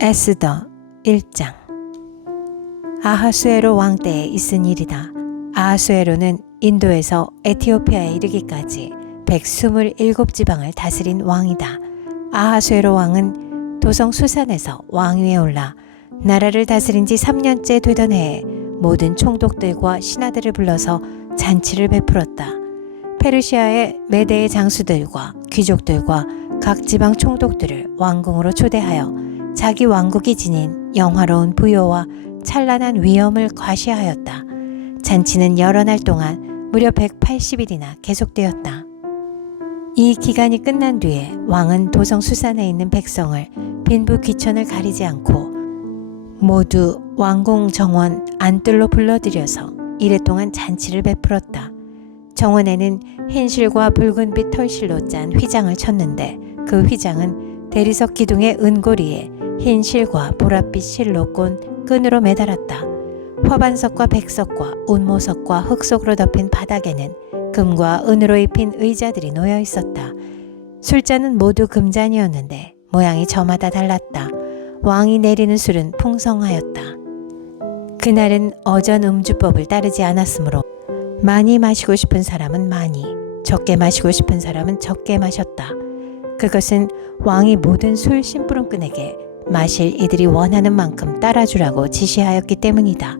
에스더 1장. 아하수에로 왕 때에 있은 일이다. 아하수에로는 인도에서 에티오피아에 이르기까지 127지방을 다스린 왕이다. 아하수에로 왕은 도성 수산에서 왕위에 올라 나라를 다스린 지 3년째 되던 해에 모든 총독들과 신하들을 불러서 잔치를 베풀었다. 페르시아의 메대의 장수들과 귀족들과 각 지방 총독들을 왕궁으로 초대하여 자기 왕국이 지닌 영화로운 부요와 찬란한 위엄을 과시하였다. 잔치는 여러 날 동안 무려 180일이나 계속되었다. 이 기간이 끝난 뒤에 왕은 도성 수산에 있는 백성을 빈부 귀천을 가리지 않고 모두 왕궁 정원 안뜰로 불러들여서 이랫동안 잔치를 베풀었다. 정원에는 흰 실과 붉은빛 털실로 짠 휘장을 쳤는데 그 휘장은 대리석 기둥의 은고리에 흰 실과 보랏빛 실로 꼰 끈으로 매달았다. 화반석과 백석과 운모석과 흙속으로 덮인 바닥에는 금과 은으로 입힌 의자들이 놓여 있었다. 술잔은 모두 금잔이었는데 모양이 저마다 달랐다. 왕이 내리는 술은 풍성하였다. 그날은 어전 음주법을 따르지 않았으므로 많이 마시고 싶은 사람은 많이, 적게 마시고 싶은 사람은 적게 마셨다. 그것은 왕이 모든 술 심부름꾼에게 마실 이들이 원하는 만큼 따라주라고 지시하였기 때문이다.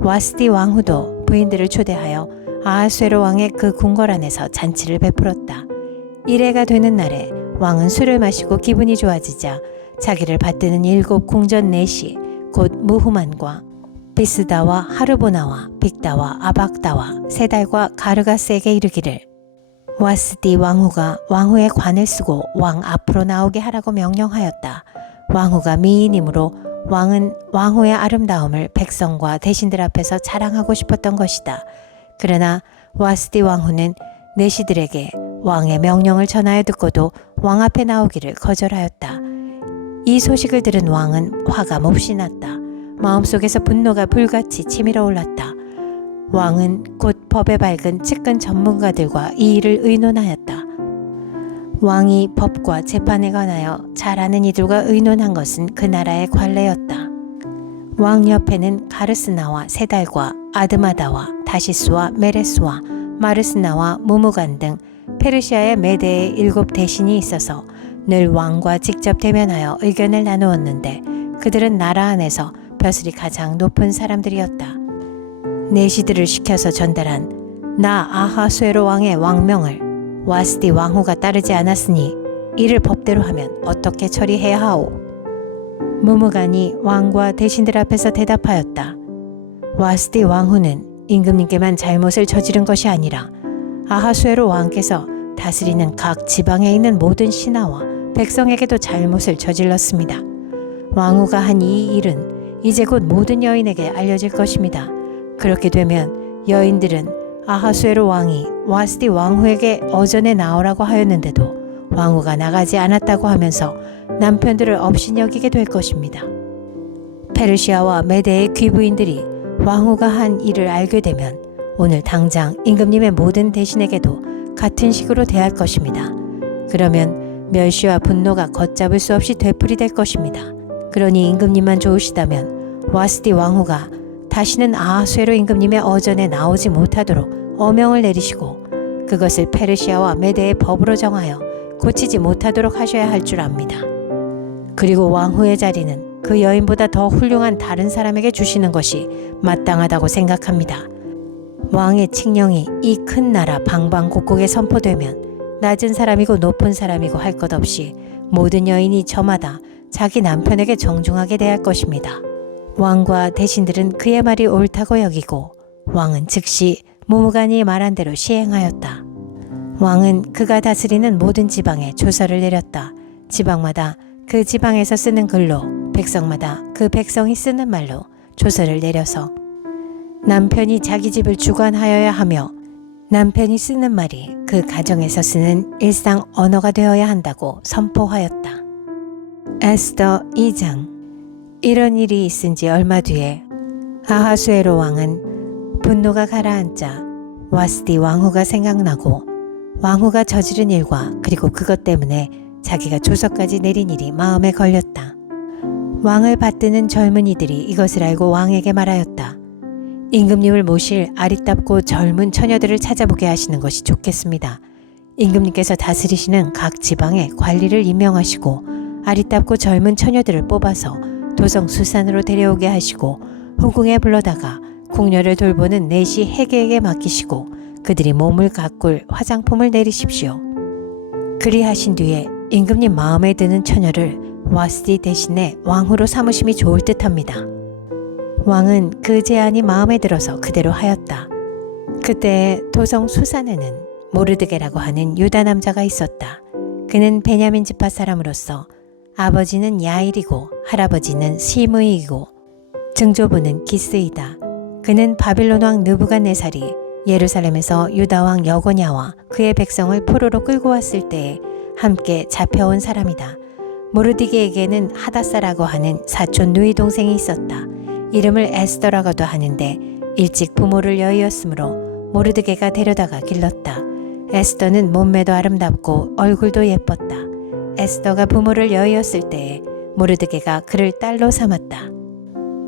와스디 왕후도 부인들을 초대하여 아하수에로 왕의 그 궁궐 안에서 잔치를 베풀었다. 이래가 되는 날에 왕은 술을 마시고 기분이 좋아지자 자기를 받드는 7 궁전 내시 곧 무후만과 비스다와 하르보나와 빅다와 아박다와 세달과 가르가스에게 이르기를 와스디 왕후가 왕후의 관을 쓰고 왕 앞으로 나오게 하라고 명령하였다. 왕후가 미인이므로 왕은 왕후의 아름다움을 백성과 대신들 앞에서 자랑하고 싶었던 것이다. 그러나 와스디 왕후는 내시들에게 왕의 명령을 전하여 듣고도 왕 앞에 나오기를 거절하였다. 이 소식을 들은 왕은 화가 몹시 났다. 마음속에서 분노가 불같이 치밀어 올랐다. 왕은 곧 법에 밝은 측근 전문가들과 이 일을 의논하였다. 왕이 법과 재판에 관하여 잘 아는 이들과 의논한 것은 그 나라의 관례였다. 왕 옆에는 가르스나와 세달과 아드마다와 다시스와 메레스와 마르스나와 무무간 등 페르시아의 메대의 7 대신이 있어서 늘 왕과 직접 대면하여 의견을 나누었는데 그들은 나라 안에서 벼슬이 가장 높은 사람들이었다. 내시들을 시켜서 전달한 나 아하수에로 왕의 왕명을 와스디 왕후가 따르지 않았으니 이를 법대로 하면 어떻게 처리해야 하오? 무무간이 왕과 대신들 앞에서 대답하였다. 와스디 왕후는 임금님께만 잘못을 저지른 것이 아니라 아하수에로 왕께서 다스리는 각 지방에 있는 모든 신하와 백성에게도 잘못을 저질렀습니다. 왕후가 한 이 일은 이제 곧 모든 여인에게 알려질 것입니다. 그렇게 되면 여인들은 아하수에로 왕이 와스디 왕후에게 어전에 나오라고 하였는데도 왕후가 나가지 않았다고 하면서 남편들을 업신여기게 될 것입니다. 페르시아와 메대의 귀부인들이 왕후가 한 일을 알게 되면 오늘 당장 임금님의 모든 대신에게도 같은 식으로 대할 것입니다. 그러면 멸시와 분노가 걷잡을 수 없이 되풀이될 것입니다. 그러니 임금님만 좋으시다면 와스디 왕후가 다시는 아하수에로 임금님의 어전에 나오지 못하도록 어명을 내리시고 그것을 페르시아와 메대의 법으로 정하여 고치지 못하도록 하셔야 할 줄 압니다. 그리고 왕후의 자리는 그 여인보다 더 훌륭한 다른 사람에게 주시는 것이 마땅하다고 생각합니다. 왕의 칙령이 이 큰 나라 방방곡곡에 선포되면 낮은 사람이고 높은 사람이고 할 것 없이 모든 여인이 저마다 자기 남편에게 정중하게 대할 것입니다. 왕과 대신들은 그의 말이 옳다고 여기고 왕은 즉시 무무간이 말한 대로 시행하였다. 왕은 그가 다스리는 모든 지방에 조서를 내렸다. 지방마다 그 지방에서 쓰는 글로 백성마다 그 백성이 쓰는 말로 조서를 내려서 남편이 자기 집을 주관하여야 하며 남편이 쓰는 말이 그 가정에서 쓰는 일상 언어가 되어야 한다고 선포하였다. 에스더 2장. 이런 일이 있은 지 얼마 뒤에 아하수에로 왕은 분노가 가라앉자 와스디 왕후가 생각나고 왕후가 저지른 일과 그리고 그것 때문에 자기가 조서까지 내린 일이 마음에 걸렸다. 왕을 받드는 젊은이들이 이것을 알고 왕에게 말하였다. 임금님을 모실 아리답고 젊은 처녀들을 찾아보게 하시는 것이 좋겠습니다. 임금님께서 다스리시는 각 지방에 관리를 임명하시고 아리답고 젊은 처녀들을 뽑아서 도성 수산으로 데려오게 하시고 후궁에 불러다가 궁녀를 돌보는 내시 해계에게 맡기시고 그들이 몸을 가꿀 화장품을 내리십시오. 그리하신 뒤에 임금님 마음에 드는 처녀를 와스디 대신에 왕후로 삼으심이 좋을 듯합니다. 왕은 그 제안이 마음에 들어서 그대로 하였다. 그때 도성 수산에는 모르드게라고 하는 유다 남자가 있었다. 그는 베냐민 지파 사람으로서 아버지는 야일이고 할아버지는 시므이이고 증조부는 기스이다. 그는 바빌론 왕 느부갓네살이 예루살렘에서 유다 왕 여고냐와 그의 백성을 포로로 끌고 왔을 때에 함께 잡혀온 사람이다. 모르드게에게는 하다사라고 하는 사촌 누이 동생이 있었다. 이름을 에스더라고도 하는데 일찍 부모를 여의었으므로 모르드게가 데려다가 길렀다. 에스더는 몸매도 아름답고 얼굴도 예뻤다. 에스더가 부모를 여의었을 때에 모르드게가 그를 딸로 삼았다.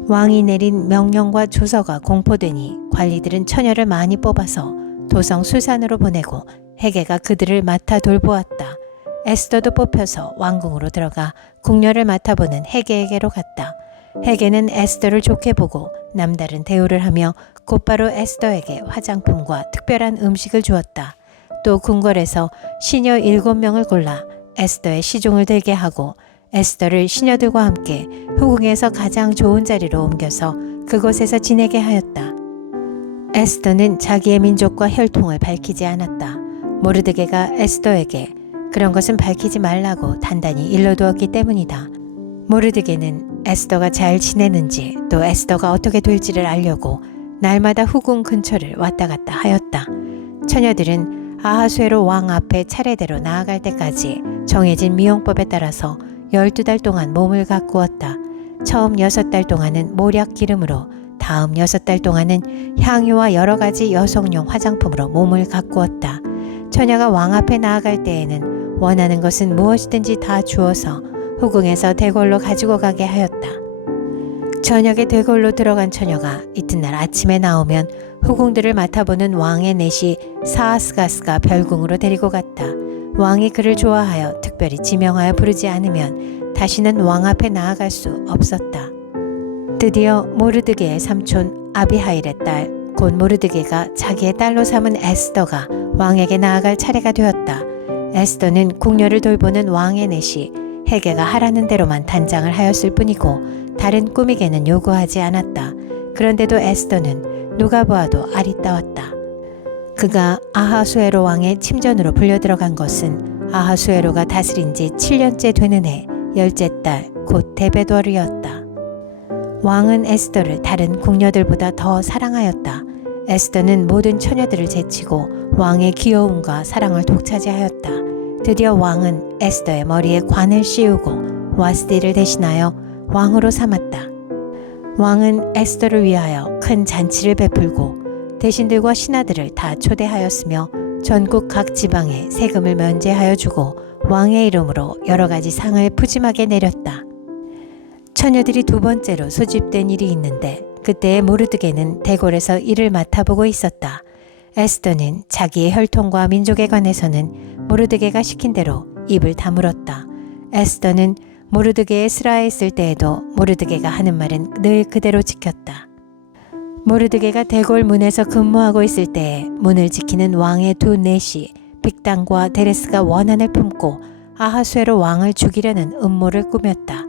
왕이 내린 명령과 조서가 공포되니 관리들은 처녀를 많이 뽑아서 도성 수산으로 보내고 해계가 그들을 맡아 돌보았다. 에스더도 뽑혀서 왕궁으로 들어가 궁녀를 맡아보는 해계에게로 갔다. 해계는 에스더를 좋게 보고 남다른 대우를 하며 곧바로 에스더에게 화장품과 특별한 음식을 주었다. 또 궁궐에서 시녀 7명을 골라 에스더의 시종을 들게 하고 에스더를 시녀들과 함께 후궁에서 가장 좋은 자리로 옮겨서 그곳에서 지내게 하였다. 에스더는 자기의 민족과 혈통을 밝히지 않았다. 모르드게가 에스더에게 그런 것은 밝히지 말라고 단단히 일러두었기 때문이다. 모르드게는 에스더가 잘 지내는지 또 에스더가 어떻게 될지를 알려고 날마다 후궁 근처를 왔다 갔다 하였다. 처녀들은 아하수에로 왕 앞에 차례대로 나아갈 때까지 정해진 미용법에 따라서 12달 동안 몸을 가꾸었다. 처음 6달 동안은 모략 기름으로, 다음 6달 동안은 향유와 여러 가지 여성용 화장품으로 몸을 가꾸었다. 처녀가 왕 앞에 나아갈 때에는 원하는 것은 무엇이든지 다 주어서 후궁에서 대궐로 가지고 가게 하였다. 저녁에 대궐로 들어간 처녀가 이튿날 아침에 나오면 후궁들을 맡아보는 왕의 내시 사아스가스가 별궁으로 데리고 갔다. 왕이 그를 좋아하여 특별히 지명하여 부르지 않으면 다시는 왕 앞에 나아갈 수 없었다. 드디어 모르드게의 삼촌 아비하일의 딸 곧 모르드게가 자기의 딸로 삼은 에스더가 왕에게 나아갈 차례가 되었다. 에스더는 궁녀를 돌보는 왕의 내시 해계가 하라는 대로만 단장을 하였을 뿐이고 다른 꾸미개는 요구하지 않았다. 그런데도 에스더는 누가 보아도 아리따웠다. 그가 아하수에로 왕의 침전으로 불려 들어간 것은 아하수에로가 다스린 지 7년째 되는 해 10째 달 곧 데베돌이었다. 왕은 에스더를 다른 궁녀들보다 더 사랑하였다. 에스더는 모든 처녀들을 제치고 왕의 귀여움과 사랑을 독차지하였다. 드디어 왕은 에스더의 머리에 관을 씌우고 와스디를 대신하여 왕으로 삼았다. 왕은 에스더를 위하여 큰 잔치를 베풀고 대신들과 신하들을 다 초대하였으며 전국 각 지방에 세금을 면제하여 주고 왕의 이름으로 여러 가지 상을 푸짐하게 내렸다. 처녀들이 두 번째로 소집된 일이 있는데 그때의 모르드게는 대궐에서 일을 맡아보고 있었다. 에스더는 자기의 혈통과 민족에 관해서는 모르드게가 시킨 대로 입을 다물었다. 에스더는 모르드게의 스라에 있을 때에도 모르드게가 하는 말은 늘 그대로 지켰다. 모르드게가 대궐 문에서 근무하고 있을 때에 문을 지키는 왕의 두 내시 빅단과 데레스가 원한을 품고 아하수에로 왕을 죽이려는 음모를 꾸몄다.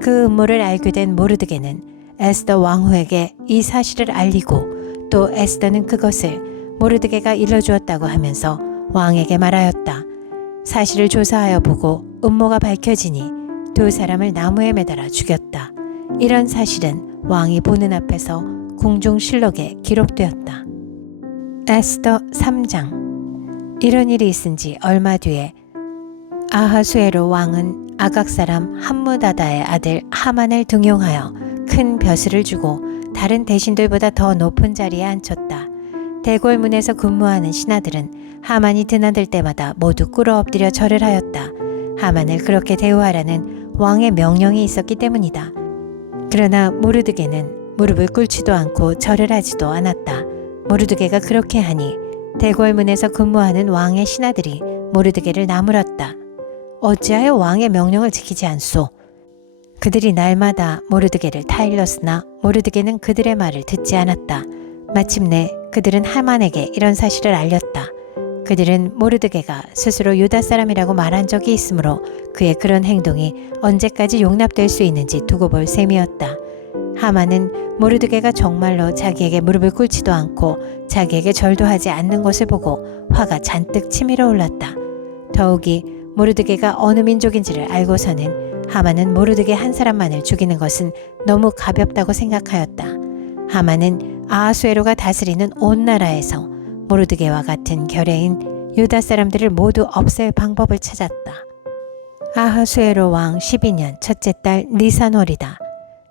그 음모를 알게 된 모르드게는 에스더 왕후에게 이 사실을 알리고 또 에스더는 그것을 모르드게가 일러주었다고 하면서 왕에게 말하였다. 사실을 조사하여 보고 음모가 밝혀지니 두 사람을 나무에 매달아 죽였다. 이런 사실은 왕이 보는 앞에서 궁중실록에 기록되었다. 에스더 3장. 이런 일이 있은 지 얼마 뒤에 아하수에로 왕은 아각 사람 함무다다의 아들 하만을 등용하여 큰 벼슬을 주고 다른 대신들보다 더 높은 자리에 앉혔다. 대궐문에서 근무하는 신하들은 하만이 드나들 때마다 모두 꿇어 엎드려 절을 하였다. 하만을 그렇게 대우하라는 왕의 명령이 있었기 때문이다. 그러나 모르드게는 무릎을 꿇지도 않고 절을 하지도 않았다. 모르드게가 그렇게 하니 대궐문에서 근무하는 왕의 신하들이 모르드게를 나무랐다. 어찌하여 왕의 명령을 지키지 않소? 그들이 날마다 모르드게를 타일렀으나 모르드게는 그들의 말을 듣지 않았다. 마침내 그들은 하만에게 이런 사실을 알렸다. 그들은 모르드게가 스스로 유다 사람이라고 말한 적이 있으므로 그의 그런 행동이 언제까지 용납될 수 있는지 두고 볼 셈이었다. 하만은 모르드게가 정말로 자기에게 무릎을 꿇지도 않고 자기에게 절도 하지 않는 것을 보고 화가 잔뜩 치밀어 올랐다. 더욱이 모르드게가 어느 민족인지를 알고서는 하만은 모르드게 한 사람만을 죽이는 것은 너무 가볍다고 생각하였다. 하만은 아하수에로가 다스리는 온 나라에서 모르드게와 같은 결례인 유다 사람들을 모두 없앨 방법을 찾았다. 아하수에로 왕 12년 첫째 달 니산월이다.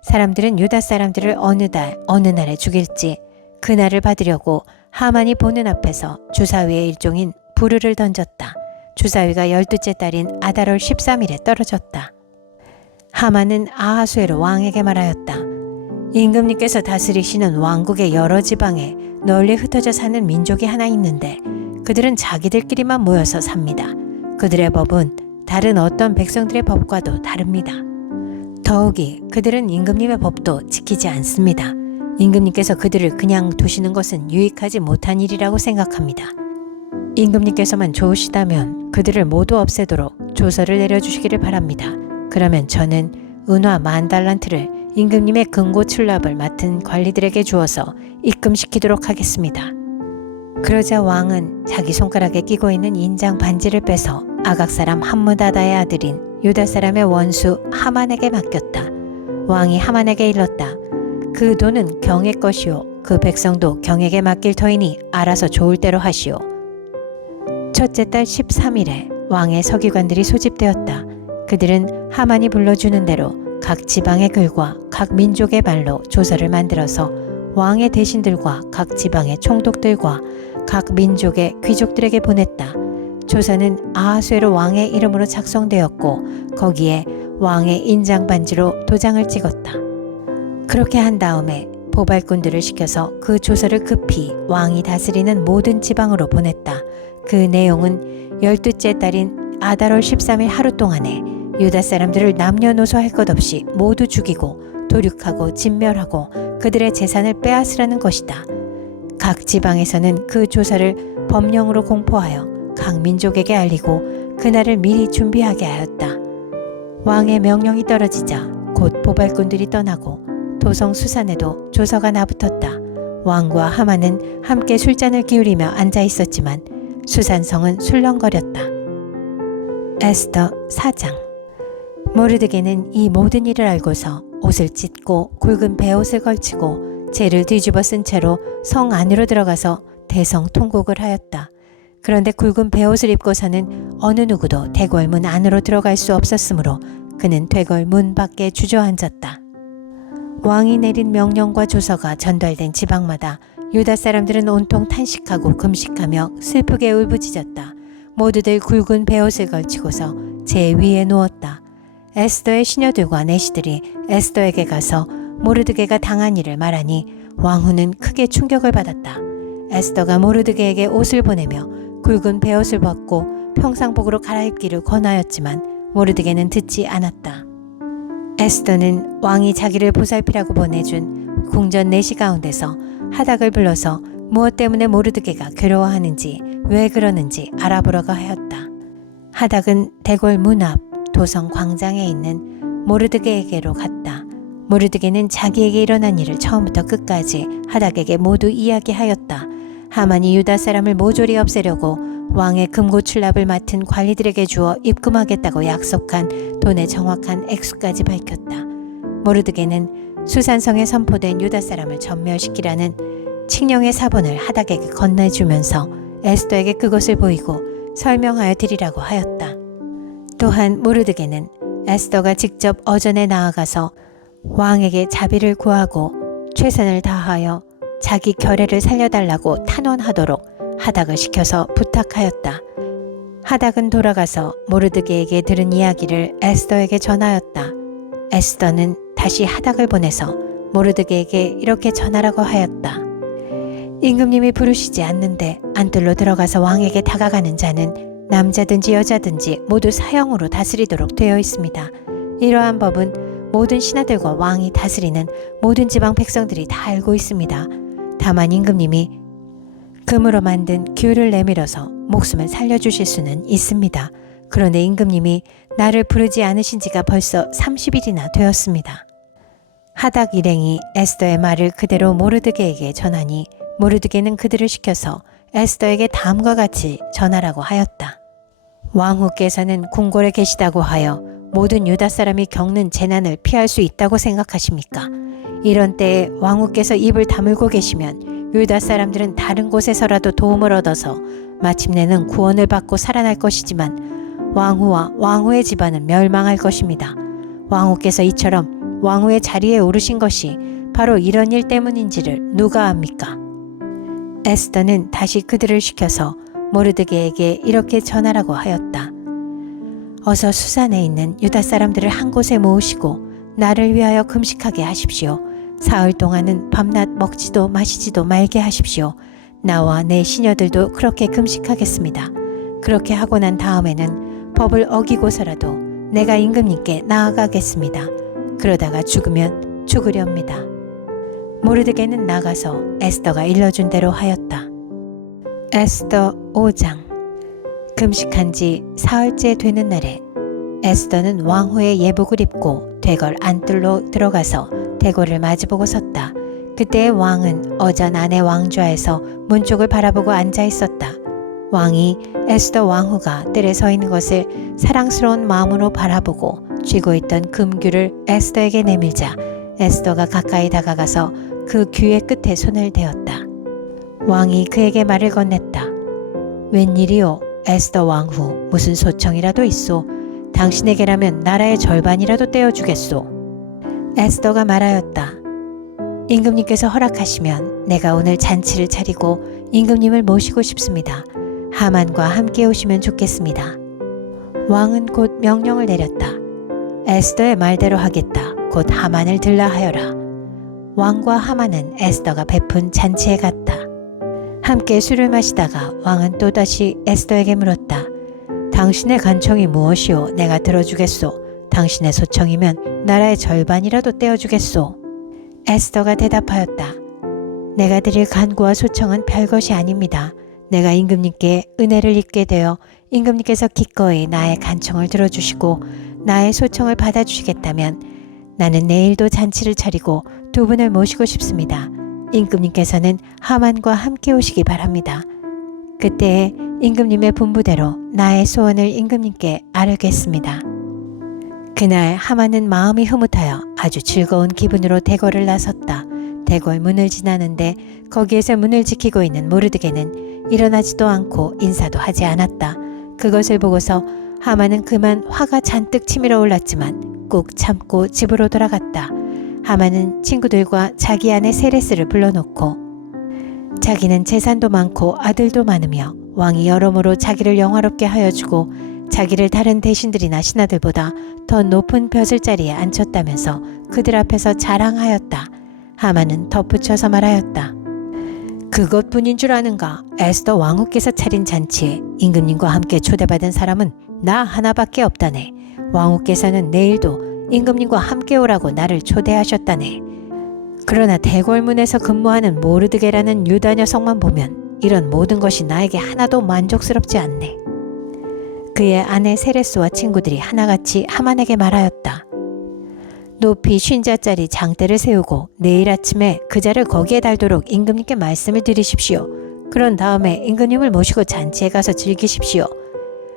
사람들은 유다 사람들을 어느 달 어느 날에 죽일지 그 날을 받으려고 하만이 보는 앞에서 주사위의 일종인 부르를 던졌다. 주사위가 12째 달인 아달월 13일에 떨어졌다. 하만은 아하수에로 왕에게 말하였다. 임금님께서 다스리시는 왕국의 여러 지방에 널리 흩어져 사는 민족이 하나 있는데 그들은 자기들끼리만 모여서 삽니다. 그들의 법은 다른 어떤 백성들의 법과도 다릅니다. 더욱이 그들은 임금님의 법도 지키지 않습니다. 임금님께서 그들을 그냥 두시는 것은 유익하지 못한 일이라고 생각합니다. 임금님께서만 좋으시다면 그들을 모두 없애도록 조서를 내려주시기를 바랍니다. 그러면 저는 은화 10,000달란트를 임금님의 금고 출납을 맡은 관리들에게 주어서 입금시키도록 하겠습니다. 그러자 왕은 자기 손가락에 끼고 있는 인장 반지를 빼서 아각 사람 함므다다의 아들인 유다 사람의 원수 하만에게 맡겼다. 왕이 하만에게 일렀다. 그 돈은 경의 것이요 그 백성도 경에게 맡길 터이니 알아서 좋을 대로 하시오. 첫째 달 13일에 왕의 서기관들이 소집되었다. 그들은 하만이 불러주는 대로 각 지방의 글과 각 민족의 말로 조서를 만들어서 왕의 대신들과 각 지방의 총독들과 각 민족의 귀족들에게 보냈다. 조서는 아하수에로 왕의 이름으로 작성되었고 거기에 왕의 인장 반지로 도장을 찍었다. 그렇게 한 다음에 보발꾼들을 시켜서 그 조서를 급히 왕이 다스리는 모든 지방으로 보냈다. 그 내용은 12째 달인 아달월 13일 하루 동안에 유다 사람들을 남녀노소 할 것 없이 모두 죽이고 도륙하고 진멸하고 그들의 재산을 빼앗으라는 것이다. 각 지방에서는 그 조서를 법령으로 공포하여 각 민족에게 알리고 그날을 미리 준비하게 하였다. 왕의 명령이 떨어지자 곧 보발꾼들이 떠나고 도성 수산에도 조서가 나붙었다. 왕과 하만은 함께 술잔을 기울이며 앉아 있었지만 수산성은 술렁거렸다. 에스더 4장. 모르드게는 이 모든 일을 알고서 옷을 찢고 굵은 베옷을 걸치고 재를 뒤집어 쓴 채로 성 안으로 들어가서 대성통곡을 하였다. 그런데 굵은 베옷을 입고서는 어느 누구도 대궐문 안으로 들어갈 수 없었으므로 그는 대궐문 밖에 주저앉았다. 왕이 내린 명령과 조서가 전달된 지방마다 유다 사람들은 온통 탄식하고 금식하며 슬프게 울부짖었다. 모두들 굵은 베옷을 걸치고서 제 위에 누웠다. 에스더의 시녀들과 내시들이 에스더에게 가서 모르드게가 당한 일을 말하니 왕후는 크게 충격을 받았다. 에스더가 모르드게에게 옷을 보내며 굵은 베옷을 벗고 평상복으로 갈아입기를 권하였지만 모르드게는 듣지 않았다. 에스더는 왕이 자기를 보살피라고 보내준 궁전 내시 가운데서 하닥을 불러서 무엇 때문에 모르드게가 괴로워하는지 왜 그러는지 알아보려고 하였다. 하닥은 대궐 문 앞 도성 광장에 있는 모르드게에게로 갔다. 모르드게는 자기에게 일어난 일을 처음부터 끝까지 하닥에게 모두 이야기하였다. 하만이 유다 사람을 모조리 없애려고 왕의 금고 출납을 맡은 관리들에게 주어 입금하겠다고 약속한 돈의 정확한 액수까지 밝혔다. 모르드게는 수산성에 선포된 유다 사람을 전멸시키라는 칙령의 사본을 하닥에게 건네주면서 에스더에게 그것을 보이고 설명하여 드리라고 하였다. 또한 모르드게는 에스더가 직접 어전에 나아가서 왕에게 자비를 구하고 최선을 다하여 자기 결례를 살려달라고 탄원하도록 하닥을 시켜서 부탁하였다. 하닥은 돌아가서 모르드게에게 들은 이야기를 에스더에게 전하였다. 에스더는 다시 하닥을 보내서 모르드게에게 이렇게 전하라고 하였다. 임금님이 부르시지 않는데 안뜰로 들어가서 왕에게 다가가는 자는 남자든지 여자든지 모두 사형으로 다스리도록 되어 있습니다. 이러한 법은 모든 신하들과 왕이 다스리는 모든 지방 백성들이 다 알고 있습니다. 다만 임금님이 금으로 만든 귤을 내밀어서 목숨을 살려주실 수는 있습니다. 그런데 임금님이 나를 부르지 않으신 지가 벌써 30일이나 되었습니다. 하닥 일행이 에스더의 말을 그대로 모르드게에게 전하니 모르드게는 그들을 시켜서 에스더에게 다음과 같이 전하라고 하였다. 왕후께서는 궁궐에 계시다고 하여 모든 유다 사람이 겪는 재난을 피할 수 있다고 생각하십니까? 이런 때에 왕후께서 입을 다물고 계시면 유다 사람들은 다른 곳에서라도 도움을 얻어서 마침내는 구원을 받고 살아날 것이지만 왕후와 왕후의 집안은 멸망할 것입니다. 왕후께서 이처럼 왕후의 자리에 오르신 것이 바로 이런 일 때문인지를 누가 압니까? 에스더는 다시 그들을 시켜서 모르드게에게 이렇게 전하라고 하였다. 어서 수산에 있는 유다 사람들을 한 곳에 모으시고 나를 위하여 금식하게 하십시오. 사흘 동안은 밤낮 먹지도 마시지도 말게 하십시오. 나와 내 시녀들도 그렇게 금식하겠습니다. 그렇게 하고 난 다음에는 법을 어기고서라도 내가 임금님께 나아가겠습니다. 그러다가 죽으면 죽으렵니다. 모르드게는 나가서 에스더가 일러준 대로 하였다. 에스더 5장. 금식한 지 사흘째 되는 날에 에스더는 왕후의 예복을 입고 되걸 안뜰로 들어가서 대궐을 마주보고 섰다. 그때 왕은 어전 안의 왕좌에서 문 쪽을 바라보고 앉아 있었다. 왕이 에스더 왕후가 뜰에 서 있는 것을 사랑스러운 마음으로 바라보고 쥐고 있던 금규를 에스더에게 내밀자 에스더가 가까이 다가가서 그 규의 끝에 손을 대었다. 왕이 그에게 말을 건넸다. 웬일이오 에스더 왕후, 무슨 소청이라도 있소? 당신에게라면 나라의 절반이라도 떼어주겠소. 에스더가 말하였다. 임금님께서 허락하시면 내가 오늘 잔치를 차리고 임금님을 모시고 싶습니다. 하만과 함께 오시면 좋겠습니다. 왕은 곧 명령을 내렸다. 에스더의 말대로 하겠다. 곧 하만을 들라 하여라. 왕과 하만은 에스더가 베푼 잔치에 갔다. 함께 술을 마시다가 왕은 또다시 에스더에게 물었다. 당신의 간청이 무엇이오? 내가 들어주겠소. 당신의 소청이면 나라의 절반이라도 떼어주겠소. 에스더가 대답하였다. 내가 드릴 간구와 소청은 별것이 아닙니다. 내가 임금님께 은혜를 입게 되어 임금님께서 기꺼이 나의 간청을 들어주시고 나의 소청을 받아주시겠다면 나는 내일도 잔치를 차리고 두 분을 모시고 싶습니다. 임금님께서는 하만과 함께 오시기 바랍니다. 그때 임금님의 분부대로 나의 소원을 임금님께 아뢰겠습니다. 그날 하만은 마음이 흐뭇하여 아주 즐거운 기분으로 대궐을 나섰다. 대궐 문을 지나는데 거기에서 문을 지키고 있는 모르드게는 일어나지도 않고 인사도 하지 않았다. 그것을 보고서 하만은 그만 화가 잔뜩 치밀어 올랐지만 꾹 참고 집으로 돌아갔다. 하만은 친구들과 자기 아내 세레스를 불러놓고 자기는 재산도 많고 아들도 많으며 왕이 여러모로 자기를 영화롭게 하여 주고 자기를 다른 대신들이나 신하들보다 더 높은 벼슬자리에 앉혔다면서 그들 앞에서 자랑하였다. 하만은 덧붙여서 말하였다. 그것뿐인 줄 아는가? 에스더 왕후께서 차린 잔치에 임금님과 함께 초대받은 사람은 나 하나밖에 없다네. 왕후께서는 내일도 임금님과 함께 오라고 나를 초대하셨다네. 그러나 대궐문에서 근무하는 모르드게라는 유다 녀석만 보면 이런 모든 것이 나에게 하나도 만족스럽지 않네. 그의 아내 세레스와 친구들이 하나같이 하만에게 말하였다. 높이 50자짜리 장대를 세우고 내일 아침에 그 자를 거기에 달도록 임금님께 말씀을 드리십시오. 그런 다음에 임금님을 모시고 잔치에 가서 즐기십시오.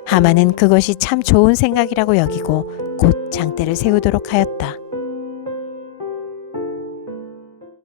하만은 그것이 참 좋은 생각이라고 여기고 곧 장대를 세우도록 하였다.